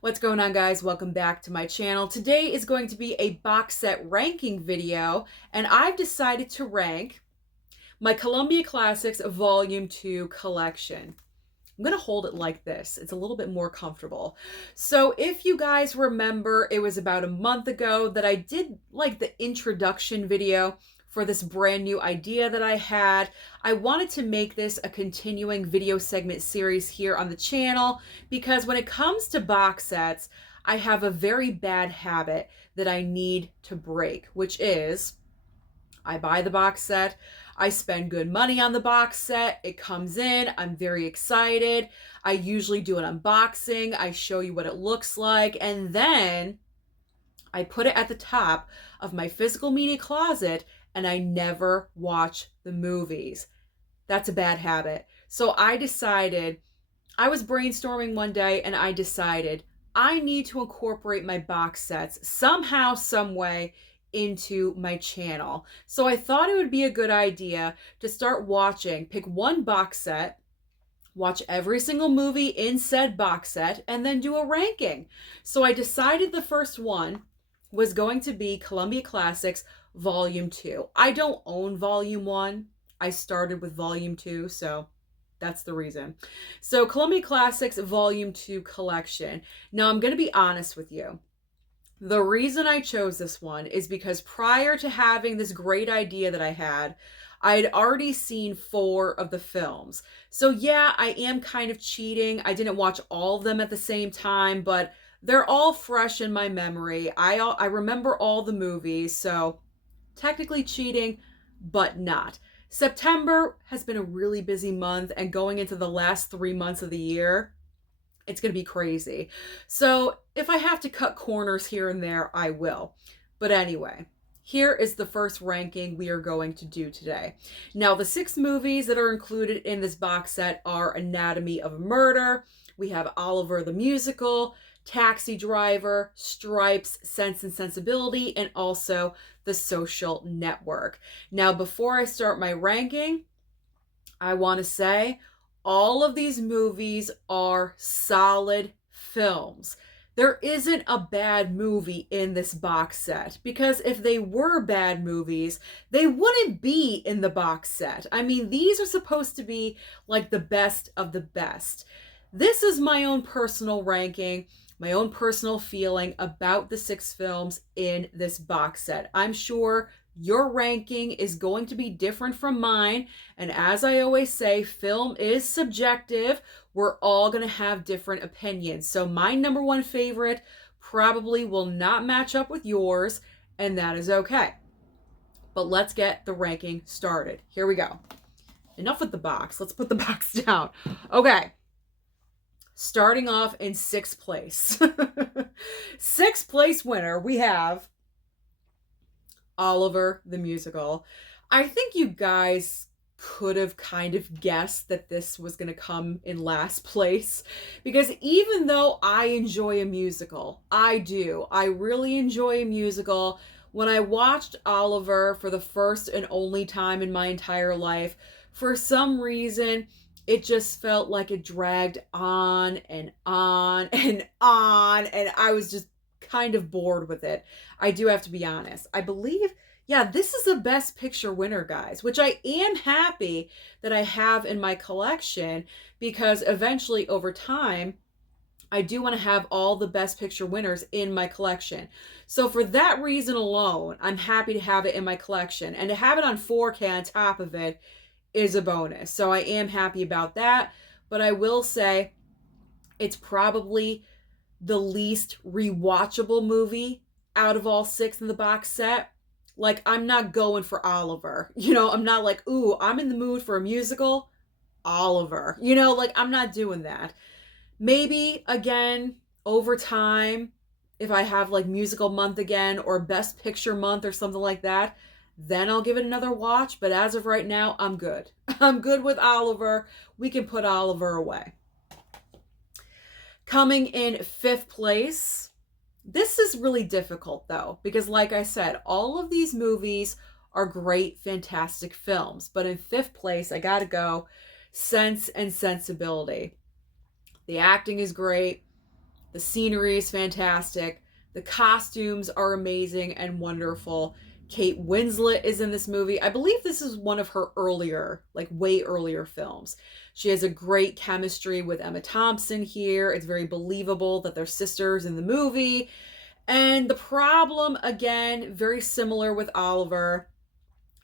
What's going on, guys? Welcome back to my channel. Today is going to be a box set ranking video, and I've decided to rank my Columbia Classics Volume 2 collection. I'm going to hold it like this. It's a little bit more comfortable. So if you guys remember, it was about a month ago that I did like the introduction video for this brand new idea that I had. I wanted to make this a continuing video segment series here on the channel because when it comes to box sets, I have a very bad habit that I need to break, which is I buy the box set, I spend good money on the box set, it comes in, I'm very excited, I usually do an unboxing, I show you what it looks like, and then I put it at the top of my physical media closet and I never watch the movies. That's a bad habit. So I was brainstorming one day and I decided I need to incorporate my box sets somehow, some way into my channel. So I thought it would be a good idea to start pick one box set, watch every single movie in said box set, and then do a ranking. So I decided the first one was going to be Columbia Classics Volume 2. I don't own Volume 1. I started with Volume 2, so that's the reason. So Columbia Classics Volume 2 collection. Now I'm going to be honest with you. The reason I chose this one is because prior to having this great idea that I had already seen 4 of the films. So yeah, I am kind of cheating. I didn't watch all of them at the same time, but they're all fresh in my memory. I remember all the movies, so technically cheating, but not. September has been a really busy month, and going into the last 3 months of the year, it's going to be crazy. So if I have to cut corners here and there, I will. But anyway, here is the first ranking we are going to do today. Now, the 6 movies that are included in this box set are Anatomy of a Murder, we have Oliver the Musical, Taxi Driver, Stripes, Sense and Sensibility, and also The Social Network. Now, before I start my ranking, I want to say all of these movies are solid films. There isn't a bad movie in this box set, because if they were bad movies, they wouldn't be in the box set. I mean, these are supposed to be like the best of the best. This is my own personal ranking, my own personal feeling about the 6 films in this box set. I'm sure your ranking is going to be different from mine. And as I always say, film is subjective. We're all going to have different opinions. So my number 1 favorite probably will not match up with yours, and that is okay. But let's get the ranking started. Here we go. Enough with the box. Let's put the box down. Okay. Starting off in 6th place. 6th place winner, we have Oliver the Musical. I think you guys could have kind of guessed that this was going to come in last place, because even though I enjoy a musical, I do. I really enjoy a musical. When I watched Oliver for the first and only time in my entire life, for some reason, it just felt like it dragged on and on and on, and I was just kind of bored with it. I do have to be honest. I believe, yeah, this is a Best Picture winner, guys, which I am happy that I have in my collection, because eventually over time, I do want to have all the Best Picture winners in my collection. So for that reason alone, I'm happy to have it in my collection, and to have it on 4K on top of it is a bonus. So I am happy about that, but I will say it's probably the least rewatchable movie out of all 6 in the box set. Like, I'm not going for Oliver. I'm not like, ooh, I'm in the mood for a musical, Oliver. Like, I'm not doing that. Maybe, again, over time, if I have like musical month again, or Best Picture month or something like that, then I'll give it another watch. But as of right now, I'm good. I'm good with Oliver. We can put Oliver away. Coming in 5th place. This is really difficult though, because like I said, all of these movies are great, fantastic films. But in 5th place, I gotta go Sense and Sensibility. The acting is great. The scenery is fantastic. The costumes are amazing and wonderful. Kate Winslet is in this movie. I believe this is one of her earlier, like way earlier films. She has a great chemistry with Emma Thompson here. It's very believable that they're sisters in the movie. And the problem, again, very similar with Oliver,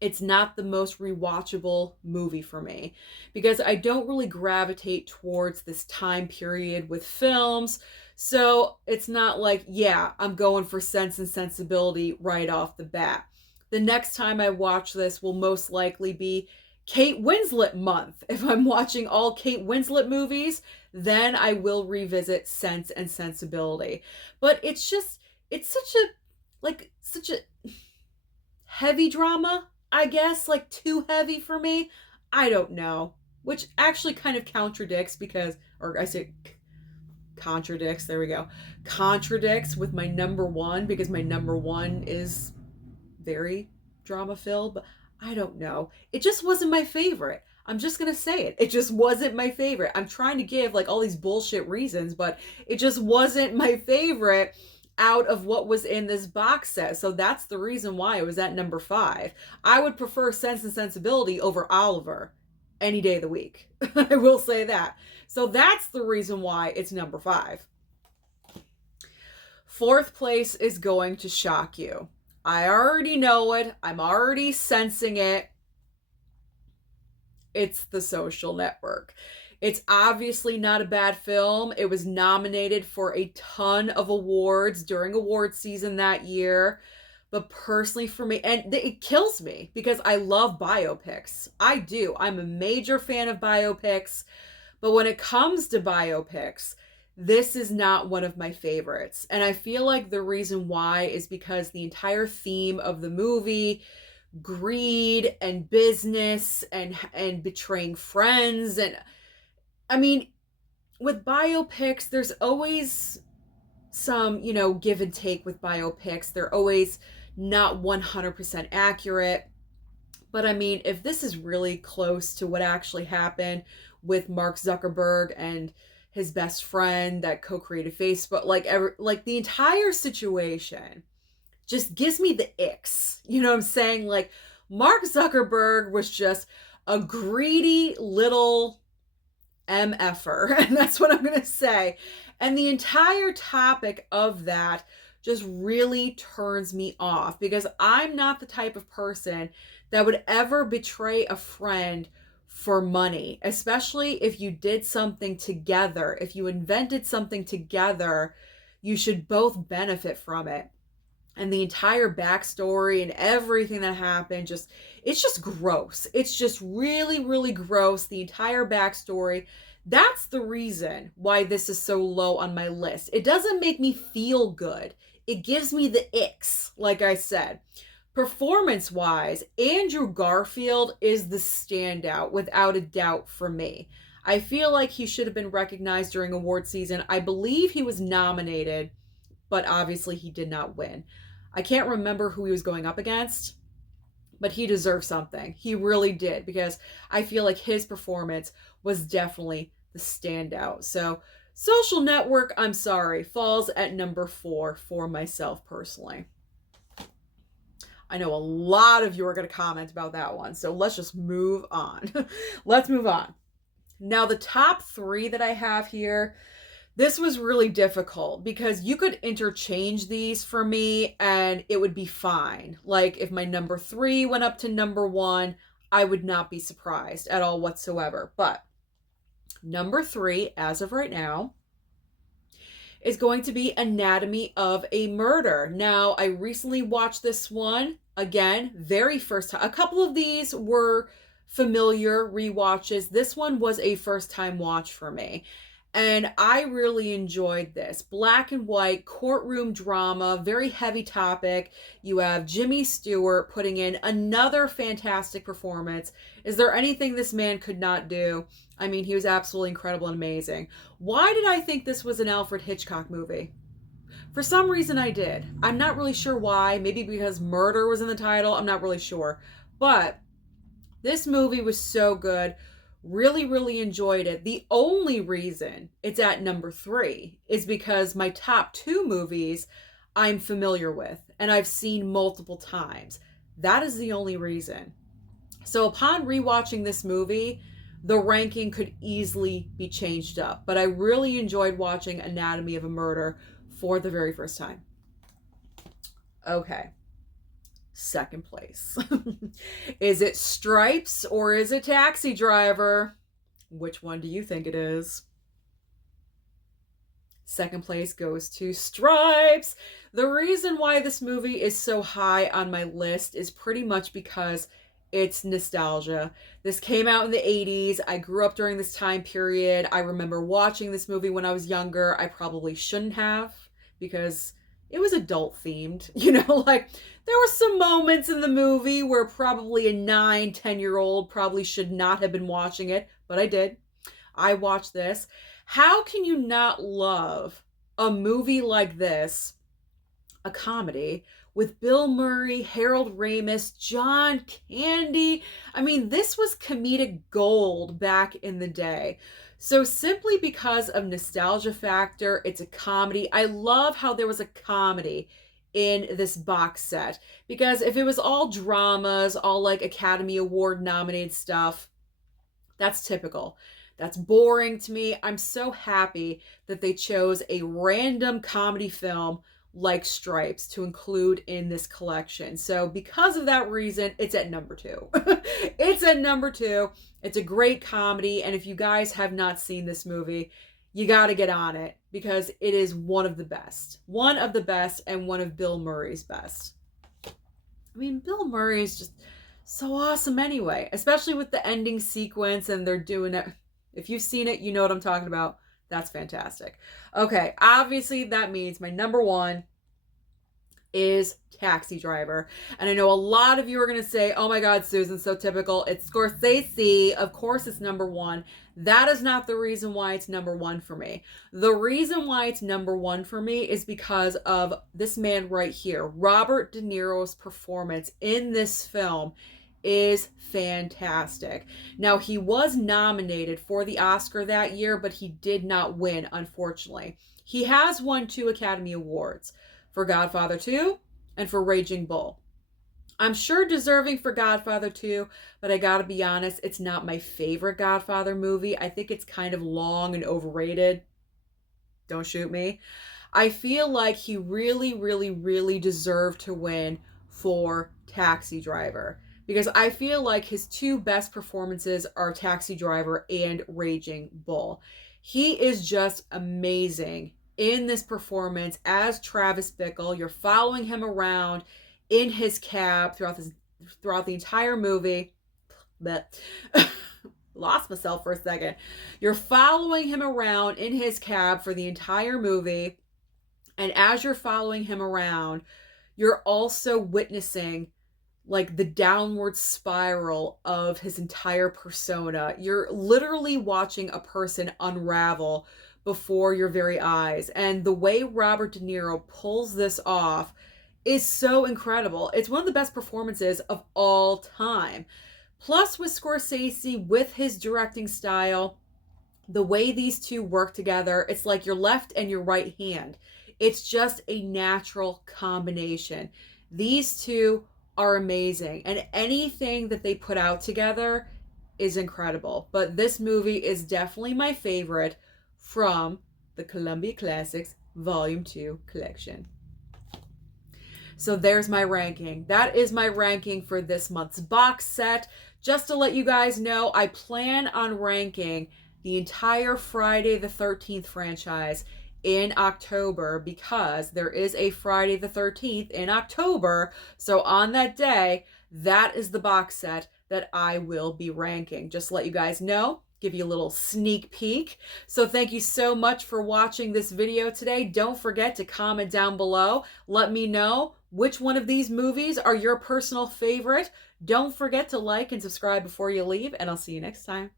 it's not the most rewatchable movie for me because I don't really gravitate towards this time period with films. So it's not like, yeah, I'm going for Sense and Sensibility right off the bat. The next time I watch this will most likely be Kate Winslet month. If I'm watching all Kate Winslet movies, then I will revisit Sense and Sensibility. But it's such a heavy drama, I guess, like too heavy for me. I don't know. Which actually kind of contradicts because, or I say contradicts, there we go. Contradicts with my number one because my number one is very drama filled, but I don't know. It just wasn't my favorite. I'm just going to say it. It just wasn't my favorite. I'm trying to give like all these bullshit reasons, but it just wasn't my favorite out of what was in this box set. So that's the reason why it was at number 5. I would prefer Sense and Sensibility over Oliver any day of the week. I will say that. So that's the reason why it's number 5. 4th place is going to shock you. I already know it. I'm already sensing it. It's The Social Network. It's obviously not a bad film. It was nominated for a ton of awards during award season that year. But personally for me, and it kills me because I love biopics. I do. I'm a major fan of biopics. But when it comes to biopics, this is not one of my favorites. And I feel like the reason why is because the entire theme of the movie, greed and business and betraying friends, and I mean, with biopics, there's always some, give and take with biopics. They're always not 100% accurate. But I mean, if this is really close to what actually happened with Mark Zuckerberg and his best friend that co-created Facebook, like the entire situation just gives me the icks. You know what I'm saying? Like, Mark Zuckerberg was just a greedy little MFer, and that's what I'm going to say. And the entire topic of that just really turns me off because I'm not the type of person that would ever betray a friend for money, especially if you did something together. If you invented something together, you should both benefit from it. And the entire backstory and everything that happened, it's just gross. It's just really, really gross. The entire backstory. That's the reason why this is so low on my list. It doesn't make me feel good. It gives me the icks, like I said. Performance-wise, Andrew Garfield is the standout, without a doubt, for me. I feel like he should have been recognized during award season. I believe he was nominated, but obviously he did not win. I can't remember who he was going up against, but he deserved something. He really did, because I feel like his performance was definitely the standout. So, Social Network, I'm sorry, falls at number 4 for myself personally. I know a lot of you are going to comment about that one, so let's just move on. Let's move on. Now, the top 3 that I have here, this was really difficult because you could interchange these for me and it would be fine. Like, if my number 3 went up to number 1, I would not be surprised at all whatsoever. But number 3, as of right now, is going to be Anatomy of a Murder. Now, I recently watched this one. Again, very first time. A couple of these were familiar rewatches. This one was a first time watch for me. And I really enjoyed this. Black and white, courtroom drama, very heavy topic. You have Jimmy Stewart putting in another fantastic performance. Is there anything this man could not do? I mean, he was absolutely incredible and amazing. Why did I think this was an Alfred Hitchcock movie? For some reason I did. I'm not really sure why. Maybe because murder was in the title. I'm not really sure. But this movie was so good. Really, really enjoyed it. The only reason it's at number 3 is because my top 2 movies I'm familiar with and I've seen multiple times. That is the only reason. So upon rewatching this movie, the ranking could easily be changed up. But I really enjoyed watching Anatomy of a Murder for the very first time. Okay. Second place. Is it Stripes or is it Taxi Driver? Which one do you think it is? Second place goes to Stripes. The reason why this movie is so high on my list is pretty much because it's nostalgia. This came out in the 80s. I grew up during this time period. I remember watching this movie when I was younger. I probably shouldn't have because it was adult themed. Like there were some moments in the movie where probably a 9-10-year-old probably should not have been watching it, but I did. I watched this. How can you not love a movie like this, a comedy, with Bill Murray, Harold Ramis, John Candy? I mean, this was comedic gold back in the day. So simply because of nostalgia factor, it's a comedy. I love how there was a comedy in this box set, because if it was all dramas, all like Academy Award nominated stuff, that's typical. That's boring to me. I'm so happy that they chose a random comedy film like Stripes to include in this collection. So because of that reason, it's at number 2. It's at number 2. It's a great comedy. And if you guys have not seen this movie, you got to get on it because it is one of the best. One of the best and one of Bill Murray's best. I mean, Bill Murray is just so awesome anyway, especially with the ending sequence and they're doing it. If you've seen it, you know what I'm talking about. That's fantastic. Okay, obviously that means my number 1 is Taxi Driver. And I know a lot of you are going to say, oh my God, Susan, so typical. It's Scorsese. Of course it's number 1. That is not the reason why it's number 1 for me. The reason why it's number 1 for me is because of this man right here. Robert De Niro's performance in this film is fantastic. Now, he was nominated for the Oscar that year, but he did not win, unfortunately. He has won 2 Academy Awards, for Godfather 2 and for Raging Bull. I'm sure deserving for Godfather 2, but I gotta be honest, it's not my favorite Godfather movie. I think it's kind of long and overrated. Don't shoot me. I feel like he really, really, really deserved to win for Taxi Driver, because I feel like his 2 best performances are Taxi Driver and Raging Bull. He is just amazing in this performance as Travis Bickle. You're following him around in his cab throughout the entire movie. But lost myself for a second. You're following him around in his cab for the entire movie. And as you're following him around, you're also witnessing like the downward spiral of his entire persona. You're literally watching a person unravel before your very eyes. And the way Robert De Niro pulls this off is so incredible. It's one of the best performances of all time. Plus with Scorsese, with his directing style, the way these two work together, it's like your left and your right hand. It's just a natural combination. These two are amazing, and anything that they put out together is incredible. But this movie is definitely my favorite from the Columbia Classics Volume 2 collection. So there's my ranking. That is my ranking for this month's box set. Just to let you guys know, I plan on ranking the entire Friday the 13th franchise in October, because there is a Friday the 13th in October. So on that day, that is the box set that I will be ranking. Just to let you guys know, give you a little sneak peek. So thank you so much for watching this video today. Don't forget to comment down below. Let me know which one of these movies are your personal favorite. Don't forget to like and subscribe before you leave, and I'll see you next time.